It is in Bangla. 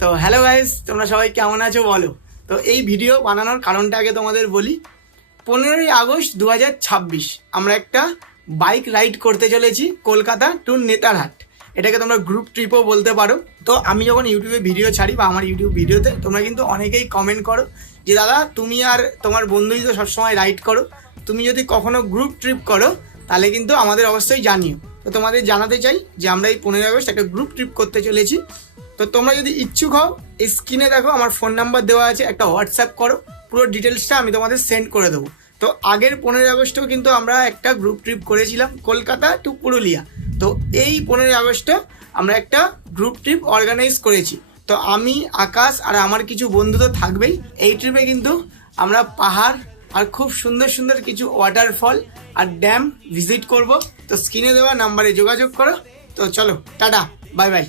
তো হ্যালো গাইস, তোমরা সবাই কেমন আছো বলো। তো এই ভিডিও বানানোর কারণটা আগে তোমাদের বলি। 15ই আগস্ট 2026 আমরা একটা বাইক রাইড করতে চলেছি কলকাতা টু নেতারহাট। এটাকে তোমরা গ্রুপ ট্রিপও বলতে পারো। তো আমি যখন ইউটিউবে ভিডিও ছাড়ি বা আমার ইউটিউব ভিডিওতে তোমরা কিন্তু অনেকেই কমেন্ট করো যে দাদা তুমি আর তোমার বন্ধুই তো সবসময় রাইড করো, তুমি যদি কখনো গ্রুপ ট্রিপ করো তাহলে কিন্তু আমাদের অবশ্যই জানিও। তো তোমাদের জানাতে চাই যে আমরা এই 15ই আগস্ট একটা গ্রুপ ট্রিপ করতে চলেছি। তো তোমরা যদি ইচ্ছুক হও এই স্ক্রিনে দেখো আমার ফোন নাম্বার দেওয়া আছে, একটা হোয়াটসঅ্যাপ করো, পুরো ডিটেলসটা আমি তোমাদের সেন্ড করে দেবো। তো আগের 15ই আগস্টেও কিন্তু আমরা একটা গ্রুপ ট্রিপ করেছিলাম কলকাতা টু পুরুলিয়া। তো এই 15ই আগস্টে আমরা একটা গ্রুপ ট্রিপ অর্গানাইজ করেছি। তো আমি, আকাশ আর আমার কিছু বন্ধু তো থাকবেই। এই ট্রিপে কিন্তু আমরা পাহাড় আর খুব সুন্দর সুন্দর কিছু ওয়াটারফল আর ড্যাম ভিজিট করব। তো স্ক্রিনে দেওয়া নাম্বারে যোগাযোগ করো। তো চলো, টাটা, বাই বাই।